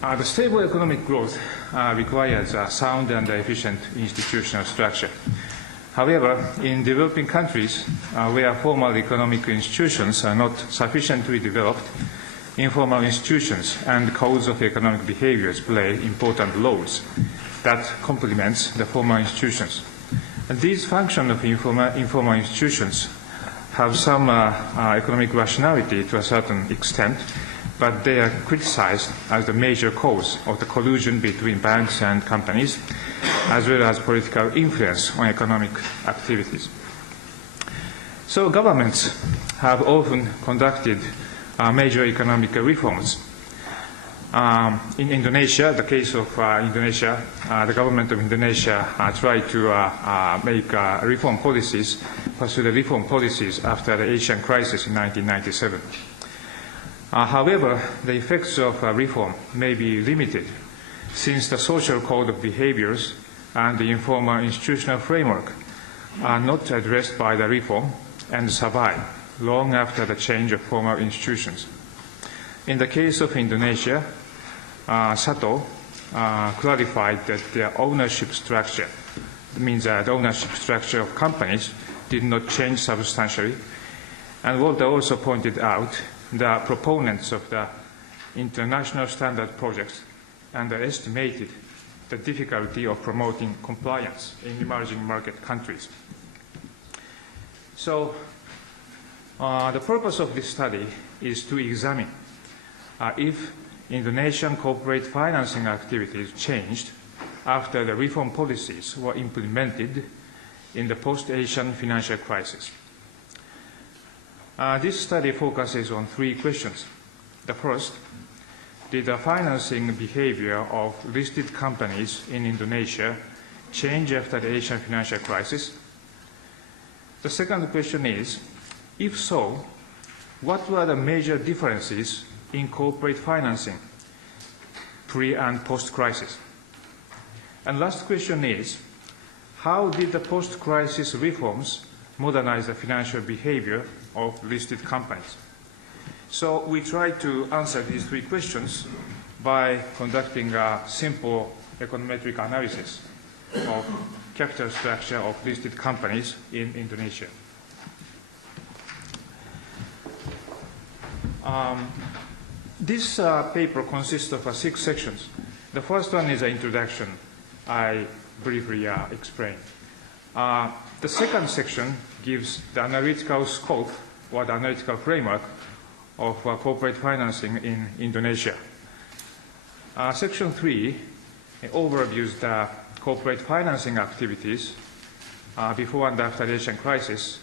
The stable economic growth requires a sound and efficient institutional structure. However, in developing countries where formal economic institutions are not sufficiently developed, informal institutions and codes of economic behaviors play important roles that complements the formal institutions. And these functions of informal institutions have some economic rationality to a certain extent, but they are criticized as the major cause of the collusion between banks and companies, as well as political influence on economic activities. So governments have often conducted major economic reforms. In Indonesia, the case of Indonesia, the government of Indonesia tried to pursue the reform policies after the Asian crisis in 1997. However, the effects of reform may be limited, since the social code of behaviors and the informal institutional framework are not addressed by the reform and survive long after the change of formal institutions. In the case of Indonesia, Sato clarified that the ownership structure, means that the ownership structure of companies did not change substantially, and Walter also pointed out the proponents of the international standard projects underestimated the difficulty of promoting compliance in emerging market countries. So the purpose of this study is to examine if Indonesian corporate financing activities changed after the reform policies were implemented in the post-Asian financial crisis. This study focuses on three questions. The first, did the financing behavior of listed companies in Indonesia change after the Asian financial crisis? The second question is, if so, what were the major differences in corporate financing pre- and post-crisis? And last question is, how did the post-crisis reforms modernize the financial behavior of listed companies? So we try to answer these three questions by conducting a simple econometric analysis of capital structure of listed companies in Indonesia. This paper consists of 6 sections. The first one is an introduction. I briefly explained. The second section gives the analytical scope or the analytical framework of corporate financing in Indonesia. Section 3 overviews the corporate financing activities before and after the Asian crisis,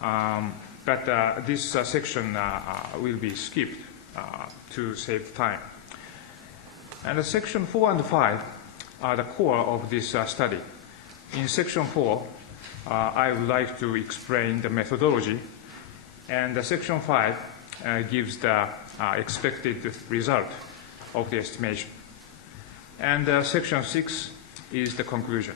but this section will be skipped to save time. And section 4 and 5 are the core of this study. In section 4, I would like to explain the methodology, and section 5 gives the expected result of the estimation. And section 6 is the conclusion.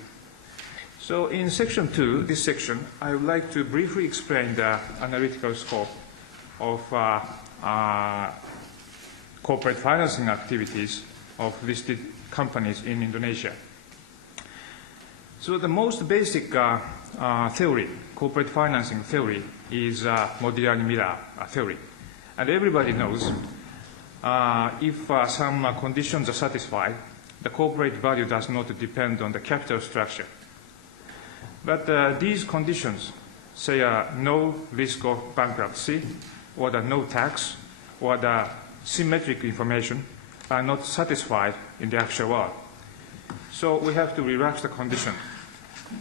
So in section 2, this section, I would like to briefly explain the analytical scope of corporate financing activities of listed companies in Indonesia. So the most basic theory, corporate financing theory, is Modigliani-Miller theory. And everybody knows if some conditions are satisfied, the corporate value does not depend on the capital structure. But these conditions, say no risk of bankruptcy, or the no tax, or the symmetric information, are not satisfied in the actual world. So we have to relax the condition.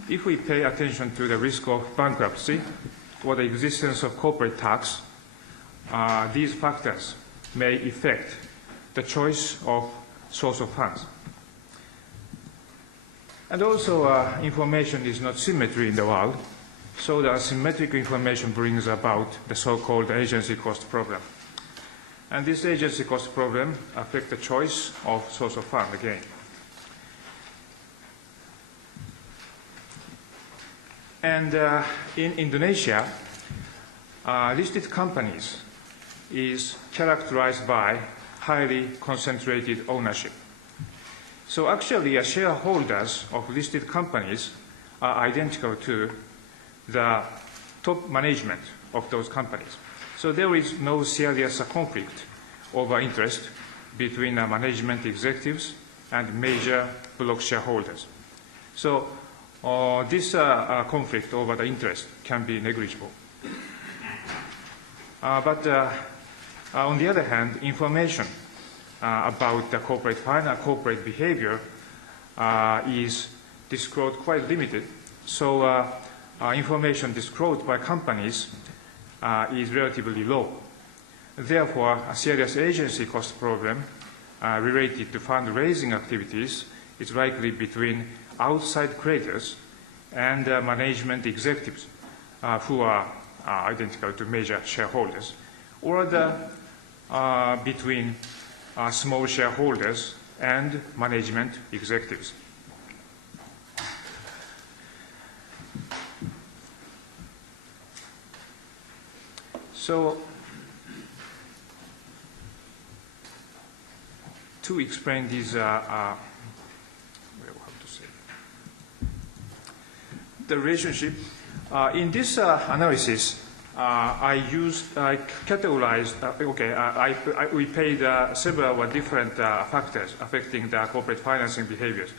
If we pay attention to the risk of bankruptcy or the existence of corporate tax, these factors may affect the choice of source of funds. And also, information is not symmetry in the world, so the asymmetric information brings about the so-called agency cost problem. And this agency cost problem affects the choice of source of fund again. And in Indonesia, listed companies is characterized by highly concentrated ownership. So actually, shareholders of listed companies are identical to the top management of those companies. So there is no serious conflict over interest between management executives and major block shareholders. So this conflict over the interest can be negligible. But on the other hand, information about the corporate behavior is disclosed quite limited. So information disclosed by companies is relatively low. Therefore, a serious agency cost problem related to fundraising activities is likely between outside creditors and management executives who are identical to major shareholders, or between small shareholders and management executives. So, to explain these, how to say, the relationship, in this analysis, we paid several different factors affecting the corporate financing behaviors.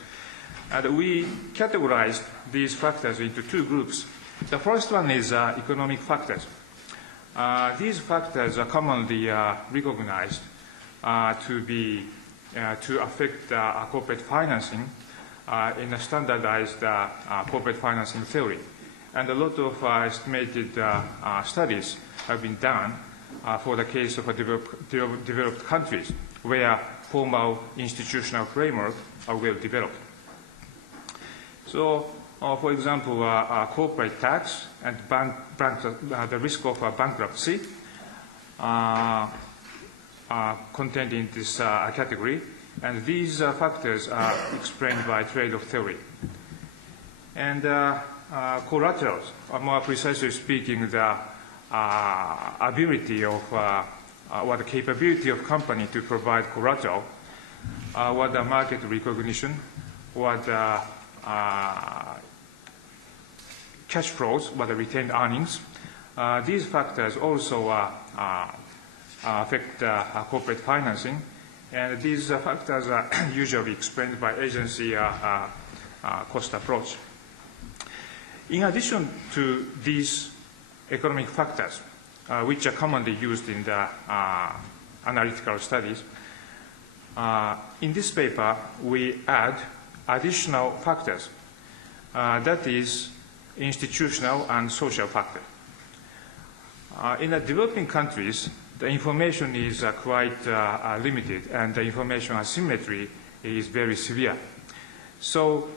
And we categorized these factors into two groups. The first one is economic factors. These factors are commonly recognized to affect corporate financing in a standardized corporate financing theory. And a lot of estimated studies have been done for the case of developed countries where formal institutional framework are well developed. So, for example, corporate tax and the risk of bankruptcy are contained in this category, and these factors are explained by trade-off theory. And collaterals, more precisely speaking, the ability of or the capability of company to provide collateral, what the market recognition, what the cash flows, what the retained earnings. These factors also affect corporate financing, and these factors are usually explained by agency cost approach. In addition to these economic factors, which are commonly used in the analytical studies, in this paper we add additional factors, that is institutional and social factor. In the developing countries, the information is quite limited, and the information asymmetry is very severe. So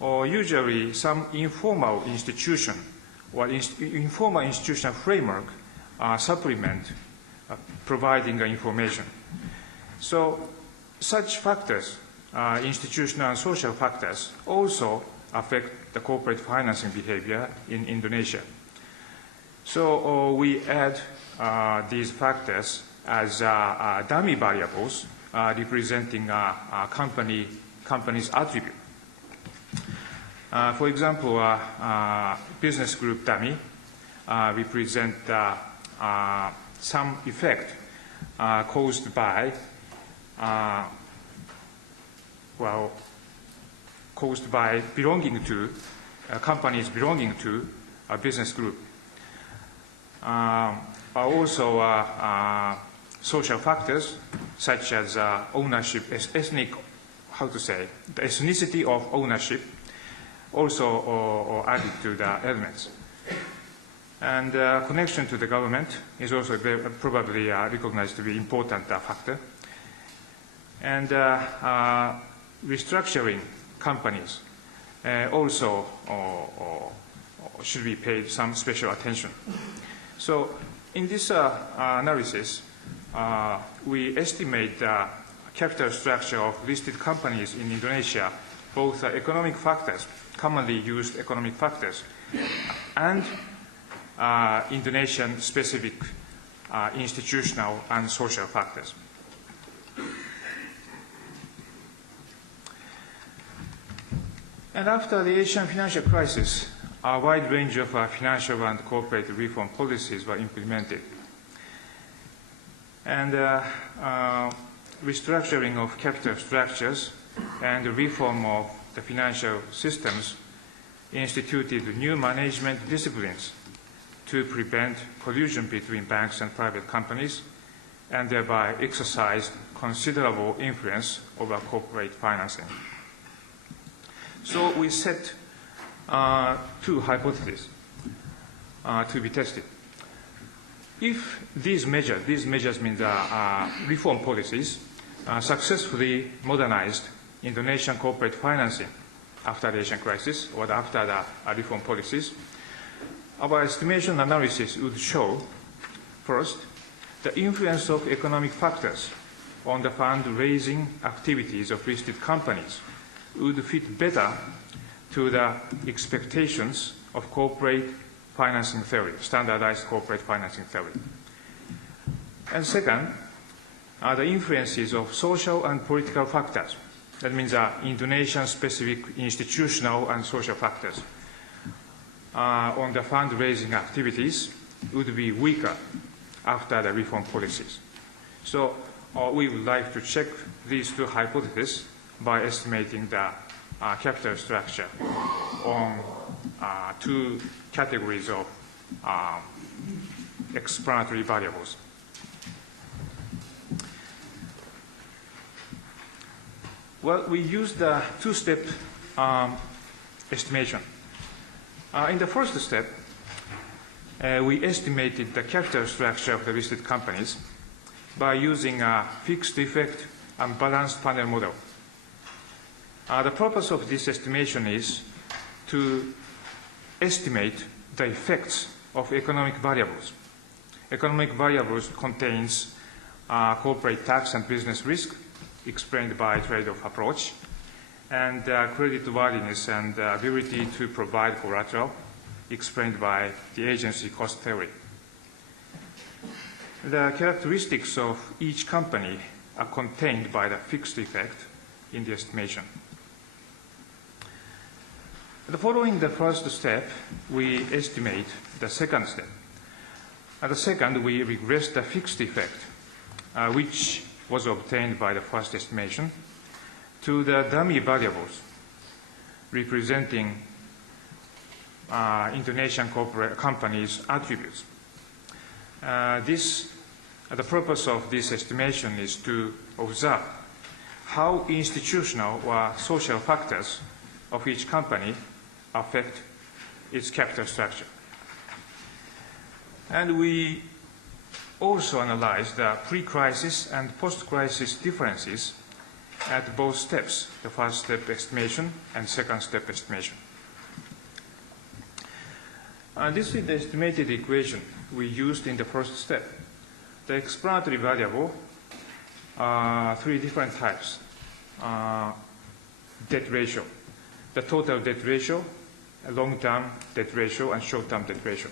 usually some informal institution or informal institutional framework supplement providing information. So such factors, institutional and social factors, also affect the corporate financing behavior in Indonesia. So we add these factors as dummy variables representing company's attribute. For example, business group dummy represent some effect caused by belonging to companies belonging to a business group. Also social factors such as ownership, the ethnicity of ownership also added to the elements. And connection to the government is also probably recognized to be an important factor. And restructuring companies also should be paid some special attention. So in this analysis, we estimate the capital structure of listed companies in Indonesia, both economic factors, commonly used economic factors, and Indonesian specific institutional and social factors. And after the Asian financial crisis, a wide range of financial and corporate reform policies were implemented. And restructuring of capital structures and the reform of the financial systems instituted new management disciplines to prevent collusion between banks and private companies, and thereby exercised considerable influence over corporate financing. So we set two hypotheses to be tested. If these measures mean the reform policies, successfully modernized Indonesian corporate financing after the Asian crisis or after the reform policies, our estimation analysis would show, first, the influence of economic factors on the fundraising activities of listed companies would fit better to the expectations of corporate financing theory, standardized corporate financing theory. And second, the influences of social and political factors. That means Indonesian-specific institutional and social factors on the fundraising activities would be weaker after the reform policies. So we would like to check these two hypotheses by estimating the capital structure on two categories of explanatory variables. Well, we used the two-step estimation. In the first step, we estimated the capital structure of the listed companies by using a fixed effect and balanced panel model. The purpose of this estimation is to estimate the effects of economic variables. Economic variables contains corporate tax and business risk, explained by trade-off approach, and credit worthiness and ability to provide collateral, explained by the agency cost theory. The characteristics of each company are contained by the fixed effect in the estimation. Following the first step, we estimate the second step. At the second, we regress the fixed effect, which was obtained by the first estimation, to the dummy variables representing Indonesian corporate companies' attributes. The purpose of this estimation is to observe how institutional or social factors of each company affect its capital structure. And we also analyze the pre-crisis and post-crisis differences at both steps, the first step estimation and second step estimation. This is the estimated equation we used in the first step. The explanatory variable are three different types. Debt ratio, the total debt ratio, long-term debt ratio, and short-term debt ratio.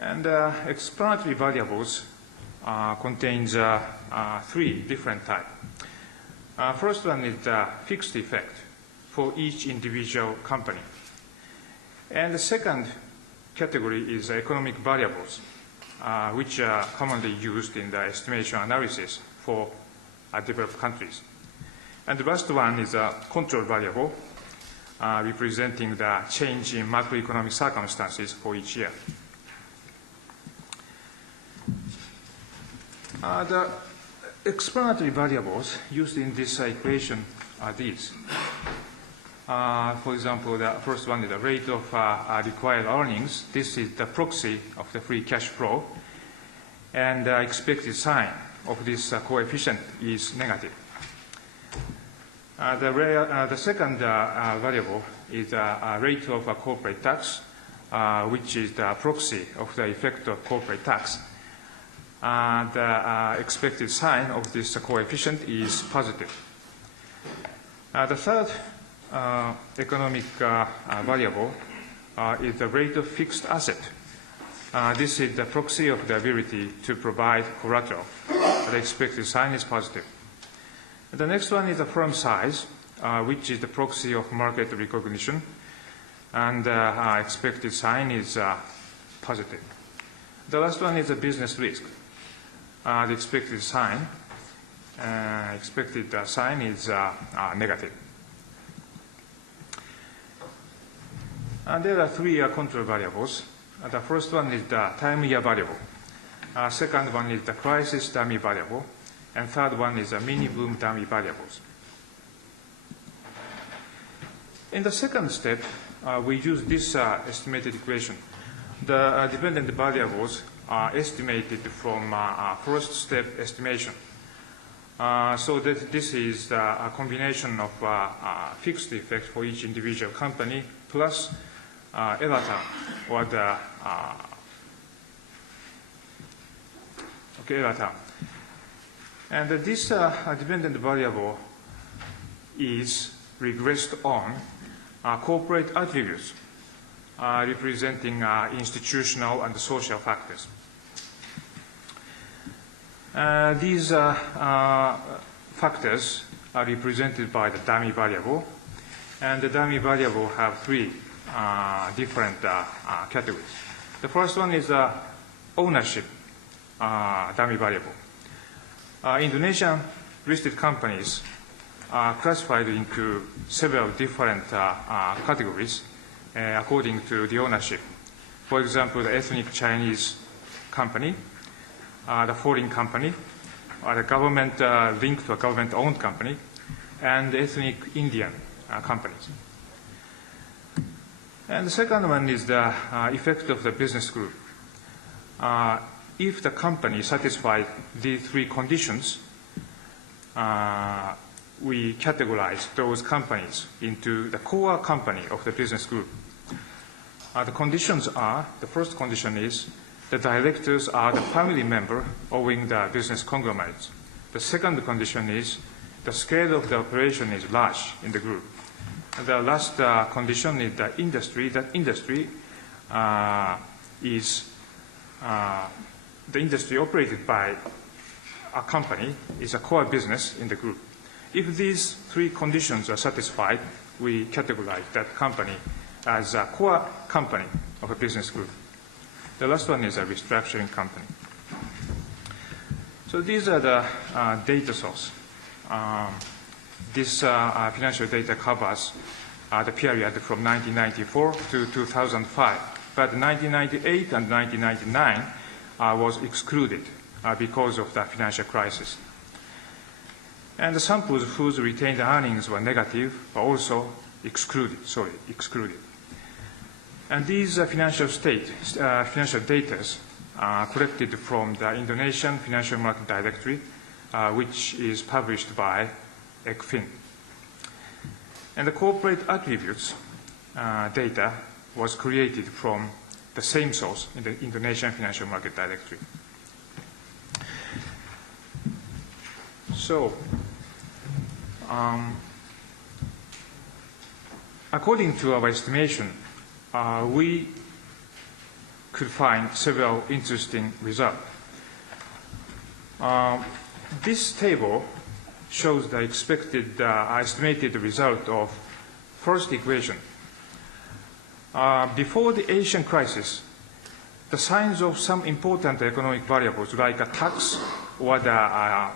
And explanatory variables contains three different types. First one is the fixed effect for each individual company. And the second category is economic variables, which are commonly used in the estimation analysis for developed countries. And the last one is a control variable, representing the change in macroeconomic circumstances for each year. The explanatory variables used in this equation are these. For example, the first one is the rate of required earnings. This is the proxy of the free cash flow. And the expected sign of this coefficient is negative. The second variable is the rate of corporate tax, which is the proxy of the effect of corporate tax. The expected sign of this coefficient is positive. The third economic variable is the rate of fixed asset. This is the proxy of the ability to provide collateral. The expected sign is positive. The next one is the firm size. which is the proxy of market recognition, and expected sign is positive. The last one is a business risk. The expected sign is negative. And there are three control variables. The first one is the time year variable. Second one is the crisis dummy variable. And third one is the mini boom dummy variables. In the second step, we use this estimated equation. The dependent variables are estimated from first step estimation. So that this is a combination of fixed effect for each individual company plus error term, or the error term. And this dependent variable is regressed on corporate attributes representing institutional and social factors. These factors are represented by the dummy variable, and the dummy variable have three different categories. The first one is ownership dummy variable. Indonesian listed companies are classified into several different categories according to the ownership. For example, the ethnic Chinese company, the foreign company, the government linked to a government-owned company, and the ethnic Indian companies. And the second one is the effect of the business group. If the company satisfies these three conditions, we categorize those companies into the core company of the business group. The conditions are, the first condition is, the directors are the family member owning the business conglomerates. The second condition is, the scale of the operation is large in the group. And the last condition is the industry. That industry is the industry operated by a company is a core business in the group. If these three conditions are satisfied, we categorize that company as a core company of a business group. The last one is a restructuring company. So these are the data source. This financial data covers the period from 1994 to 2005. But 1998 and 1999 was excluded because of the financial crisis. And the samples whose retained earnings were negative were also excluded. And these financial data collected from the Indonesian Financial Market Directory, which is published by ECFIN. And the corporate attributes data was created from the same source in the Indonesian Financial Market Directory. So, according to our estimation, we could find several interesting results. This table shows the expected estimated result of first equation. Before the Asian crisis, the signs of some important economic variables like a tax or the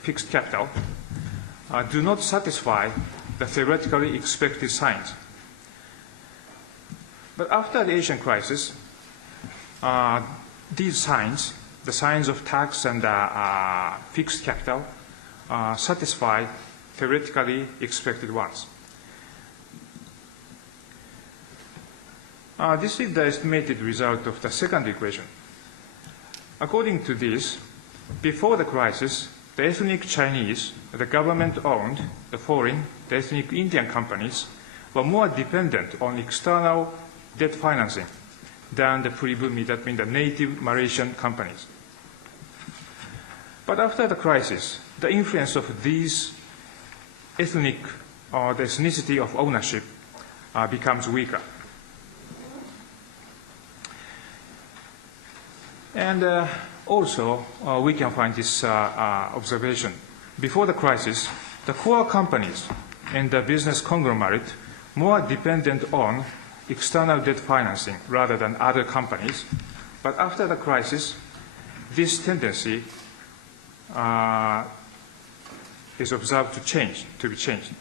fixed capital do not satisfy the theoretically expected signs. But after the Asian crisis, these signs, the signs of tax and fixed capital, satisfy theoretically expected ones. This is the estimated result of the second equation. According to this, before the crisis, the ethnic Chinese, the government-owned, the foreign, the ethnic Indian companies were more dependent on external debt financing than the pre-Bumi, that means the native Malaysian companies. But after the crisis, the influence of these ethnic or the ethnicity of ownership becomes weaker. And also, we can find this observation. Before the crisis, the core companies in the business conglomerate more dependent on external debt financing rather than other companies. But after the crisis, this tendency is observed to be changed.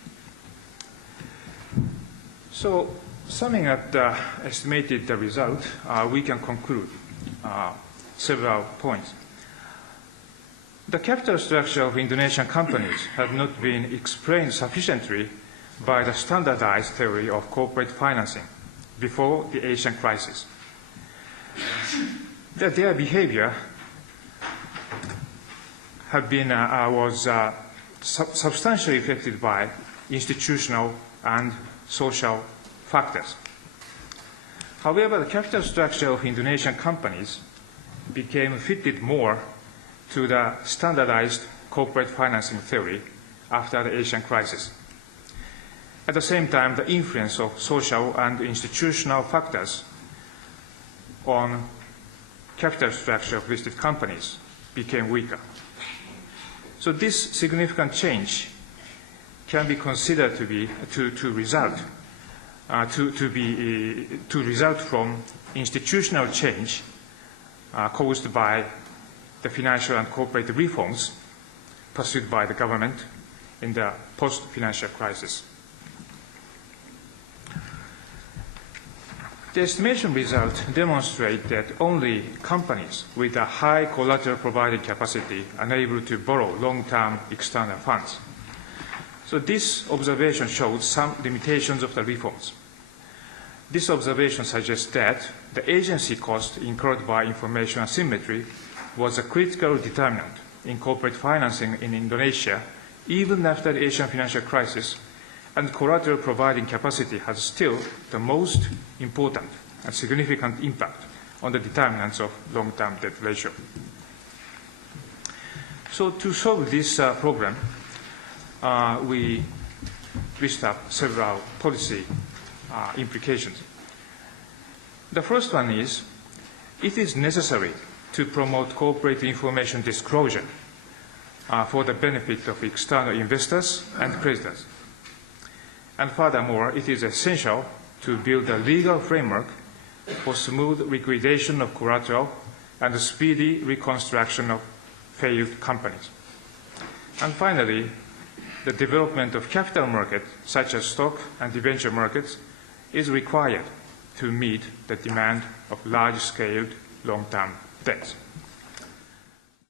So, summing up the estimated result, we can conclude several points. The capital structure of Indonesian companies had not been explained sufficiently by the standardized theory of corporate financing before the Asian crisis. Their behavior was substantially affected by institutional and social factors. However, the capital structure of Indonesian companies became fitted more to the standardized corporate financing theory after the Asian crisis. At the same time, the influence of social and institutional factors on capital structure of listed companies became weaker. So this significant change can be considered to result from institutional change caused by the financial and corporate reforms pursued by the government in the post-financial crisis. The estimation results demonstrate that only companies with a high collateral providing capacity are able to borrow long-term external funds. So this observation shows some limitations of the reforms. This observation suggests that the agency cost incurred by information asymmetry was a critical determinant in corporate financing in Indonesia even after the Asian financial crisis, and collateral providing capacity has still the most important and significant impact on the determinants of long-term debt ratio. So to solve this problem, we list up several policy implications. The first one is, it is necessary to promote corporate information disclosure for the benefit of external investors and creditors. And furthermore, it is essential to build a legal framework for smooth liquidation of collateral and speedy reconstruction of failed companies. And finally, the development of capital markets, such as stock and debenture markets, is required to meet the demand of large-scale long-term debts.